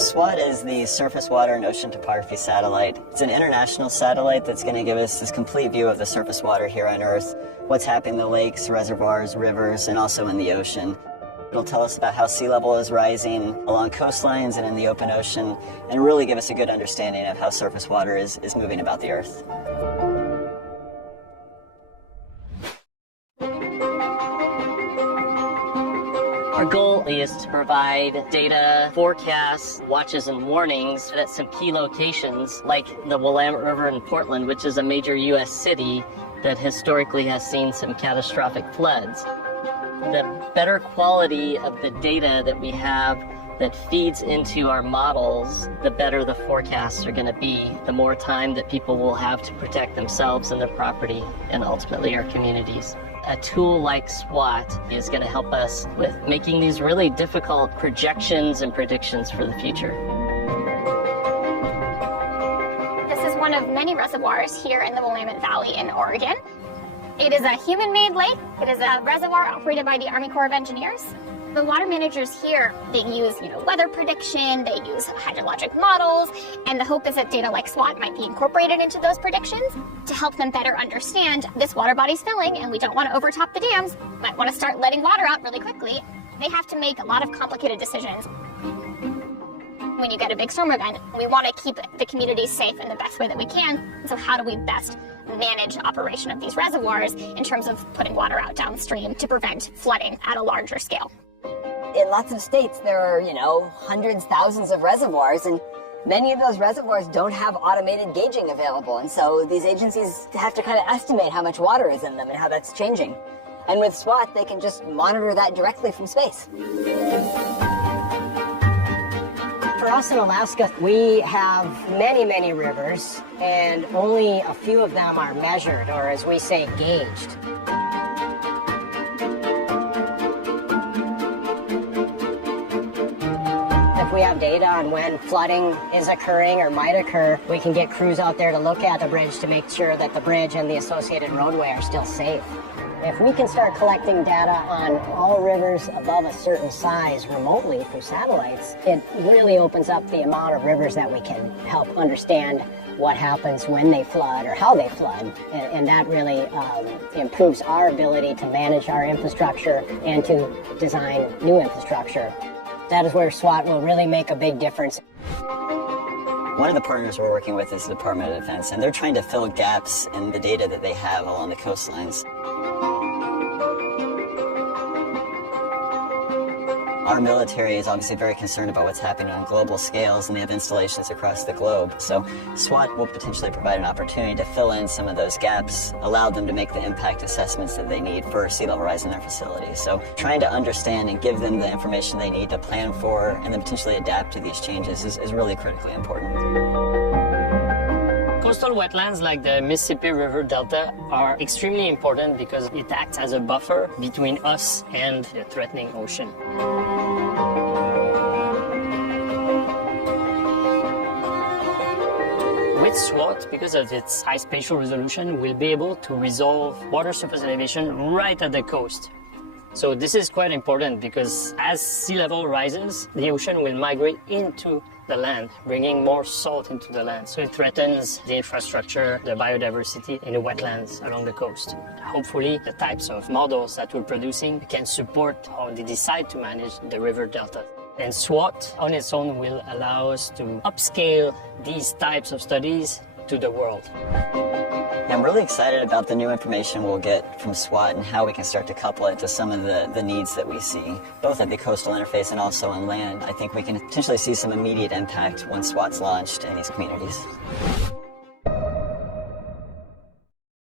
SWOT is the Surface Water and Ocean Topography Satellite. It's an international satellite that's going to give us this complete view of the surface water here on Earth, what's happening in the lakes, reservoirs, rivers, and also in the ocean. It'll tell us about how sea level is rising along coastlines and in the open ocean, and really give us a good understanding of how surface water is moving about the Earth. Our goal is to provide data, forecasts, watches, and warnings at some key locations like the Willamette River in Portland, which is a major U.S. city that historically has seen some catastrophic floods. The better quality of the data that we have that feeds into our models, the better the forecasts are going to be, the more time that people will have to protect themselves and their property and ultimately our communities. A tool like SWOT is going to help us with making these really difficult projections and predictions for the future. This is one of many reservoirs here in the Willamette Valley in Oregon. It is a human-made lake. It is a reservoir operated by the Army Corps of Engineers. The water managers here, they use weather prediction, they use hydrologic models, and the hope is that data like SWOT might be incorporated into those predictions to help them better understand this water body's filling and we don't want to overtop the dams, might want to start letting water out really quickly. They have to make a lot of complicated decisions. When you get a big storm event, we want to keep the community safe in the best way that we can. So how do we best manage operation of these reservoirs in terms of putting water out downstream to prevent flooding at a larger scale? In lots of states, there are, hundreds, thousands of reservoirs, and many of those reservoirs don't have automated gauging available. And so these agencies have to kind of estimate how much water is in them and how that's changing. And with SWOT, they can just monitor that directly from space. For us in Alaska, we have many, many rivers, and only a few of them are measured, or as we say, gauged. If we have data on when flooding is occurring or might occur, we can get crews out there to look at the bridge to make sure that the bridge and the associated roadway are still safe. If we can start collecting data on all rivers above a certain size remotely through satellites, it really opens up the amount of rivers that we can help understand what happens when they flood or how they flood. And that really improves our ability to manage our infrastructure and to design new infrastructure. That is where SWOT will really make a big difference. One of the partners we're working with is the Department of Defense, and they're trying to fill gaps in the data that they have along the coastlines. Our military is obviously very concerned about what's happening on global scales, and they have installations across the globe. So SWOT will potentially provide an opportunity to fill in some of those gaps, allow them to make the impact assessments that they need for sea level rise in their facilities. So trying to understand and give them the information they need to plan for and then potentially adapt to these changes is really critically important. Coastal wetlands like the Mississippi River Delta are extremely important because it acts as a buffer between us and the threatening ocean. With SWOT, because of its high spatial resolution, we'll be able to resolve water surface elevation right at the coast. So this is quite important because as sea level rises, the ocean will migrate into the land, bringing more salt into the land. So it threatens the infrastructure, the biodiversity in the wetlands along the coast. Hopefully, the types of models that we're producing can support how they decide to manage the river delta. And SWOT on its own will allow us to upscale these types of studies to the world. I'm really excited about the new information we'll get from SWOT and how we can start to couple it to some of the needs that we see, both at the coastal interface and also on land. I think we can potentially see some immediate impact when SWOT's launched in these communities.